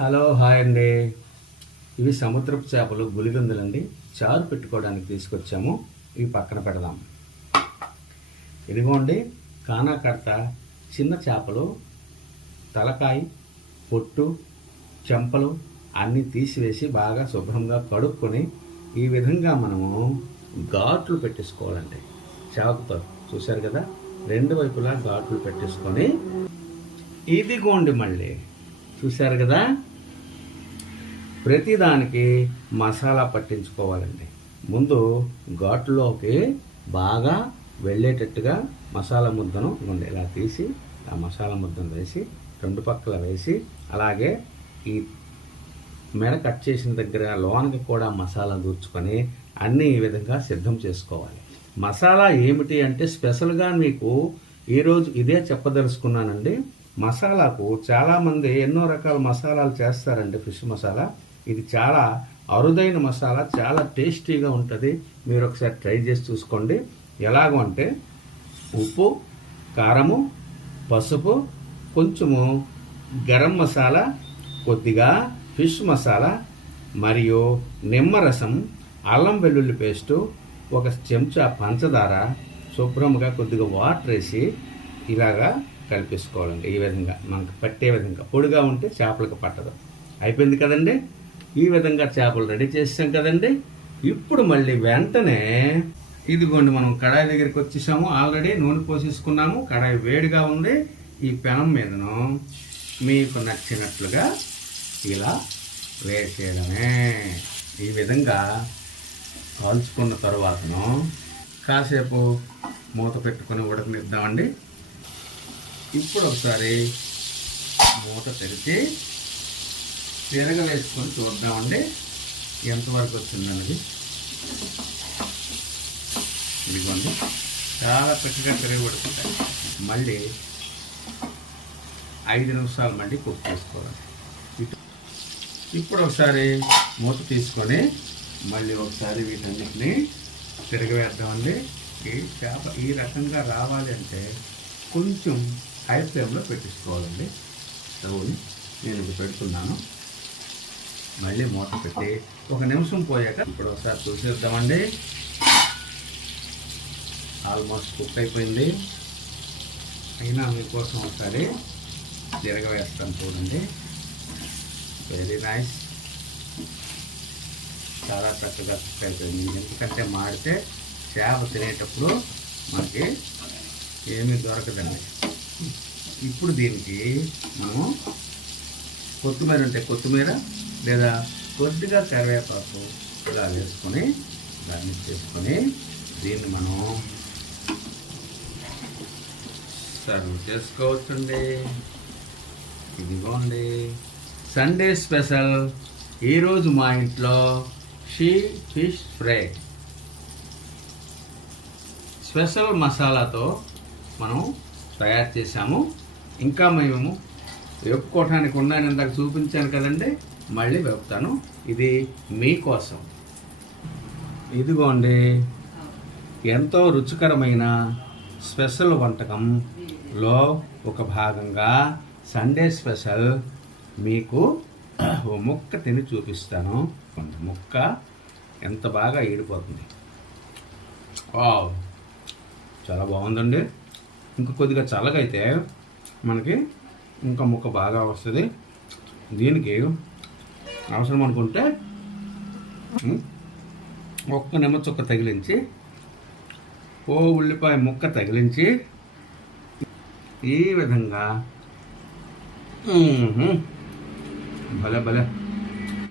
Hello hi అండి. ఇవి సముద్రపు చేపలు గులిగందులండి. చారు పెట్టుకోవడానికి తీసుకొచ్చాము. ఇవి పక్కన పెడదాం. ఇదిగోండి కానాకర్త చిన్న చేపలు తలకాయ పొట్టు చెంపలు అన్నీ తీసివేసి బాగా శుభ్రంగా కడుక్కొని ఈ విధంగా మనము ఘాట్లు పెట్టేసుకోవాలండి. చేపతో చూశారు కదా? రెండు వైపులా ఘాట్లు పెట్టేసుకొని ఇదిగోండి మళ్ళీ. చూశారు కదా? ప్రతిదానికి మసాలా పట్టించుకోవాలండి. ముందు ఘాటులోకి బాగా వెళ్ళేటట్టుగా మసాలా ముద్దను ఇదిగోండి ఇలా తీసి ఆ మసాలా ముద్దను వేసి రెండు పక్కల వేసి అలాగే ఈ మెడ కట్ చేసిన దగ్గర లోనకి కూడా మసాలా దూర్చుకొని అన్నీ ఈ విధంగా సిద్ధం చేసుకోవాలి. మసాలా ఏమిటి అంటే స్పెషల్గా మీకు ఈరోజు ఇదే చెప్పదలుచుకున్నానండి. మసాలాకు చాలామంది ఎన్నో రకాల మసాలాలు చేస్తారండి ఫిష్ మసాలా. ఇది చాలా అరుదైన మసాలా చాలా టేస్టీగా ఉంటుంది. మీరు ఒకసారి ట్రై చేసి చూసుకోండి. ఎలాగో అంటే ఉప్పు కారము పసుపు కొంచెము గరం మసాలా కొద్దిగా ఫిష్ మసాలా మరియు నిమ్మరసం అల్లం వెల్లుల్లి పేస్టు ఒక చెంచా పంచదార శుభ్రంగా కొద్దిగా వాటర్ వేసి ఇలాగా కలిపేసుకోవాలండి ఈ విధంగా. మనకు పట్టే విధంగా. పొడిగా ఉంటే చేపలకు పట్టదు. అయిపోయింది కదండి? ఈ విధంగా చేపలు రెడీ చేసాం కదండి? ఇప్పుడు మళ్ళీ వెంటనే ఇదిగోండి మనం కడాయి దగ్గరికి వచ్చేసాము. ఆల్రెడీ నూనె పోసేసుకున్నాము. కడాయి వేడిగా ఉంది. ఈ పెనం మీదను మీకు నచ్చినట్లుగా ఇలా వేసేయడమే. ఈ విధంగా కాల్చుకున్న తరువాతను కాసేపు మూత పెట్టుకొని ఉడకనిద్దామండి. ఇప్పుడు ఒకసారి మూత తెరిచి తిరగ వేసుకొని చూద్దామండి. ఎంతవరకు వచ్చిందన్నది ఇదిగోండి. చాలా చక్కగా తిరగబడుతుంది మళ్ళీ ఐదు నిమిషాలు మళ్ళీ కుక్ చేసుకోవాలి. ఇప్పుడు ఒకసారి మూత తీసుకొని మళ్ళీ ఒకసారి వీటన్నిటిని తిరగవేద్దామండి ఈ చేప ఈ రకంగా రావాలి అంటే కొంచెం హై ఫ్లేమ్లో పెట్టించుకోవాలండి. స్టవ్ని నేను ఇది పెడుతున్నాను. మళ్ళీ మూత పెట్టి ఒక నిమిషం పోయాక ఇప్పుడు ఒకసారి చూసేద్దామండి. ఆల్మోస్ట్ కుక్ అయిపోయింది. అయినా మీకోసం ఒకసారి తిరగవేస్తాను చూడండి. Very nice. చాలా చక్కగా కుక్ అయిపోయింది. ఎందుకంటే మాడితే చేప తినేటప్పుడు మనకి ఏమీ దొరకదండి. ఇప్పుడు దీనికి మనము కొత్తిమీర అంటే కొత్తిమీర లేదా కొద్దిగా కరివేపాకు ఇలా వేసుకొని గార్నిష్ చేసుకొని దీన్ని మనం సర్వ్ చేసుకోవచ్చండి. ఇదిగోండి. సండే స్పెషల్ ఈరోజు మా ఇంట్లో షీ ఫిష్ ఫ్రై. స్పెషల్ మసాలాతో మనం తయారు చేశాము. ఇంకా మేము వేపుకోవటానికి ఉన్నాను ఇందాక చూపించాను కదండి మళ్ళీ వేపుతాను ఇది మీకోసం ఇదిగోండి ఎంతో రుచికరమైన స్పెషల్ వంటకంలో ఒక భాగంగా సండే స్పెషల్ మీకు ఓ ముక్క తిని చూపిస్తాను. ముక్క ఎంత బాగా ఈడిపోతుంది. వావ్ చాలా బాగుందండి. ఇంకా కొద్దిగా చల్లగైతే మనకి ఇంకా ముక్క బాగా వస్తుంది. దీనికి అవసరం అనుకుంటే ఒక్క నిమ్మ చుక్క తగిలించి ఓ ఉల్లిపాయ ముక్క తగిలించి ఈ విధంగా భలే భలే.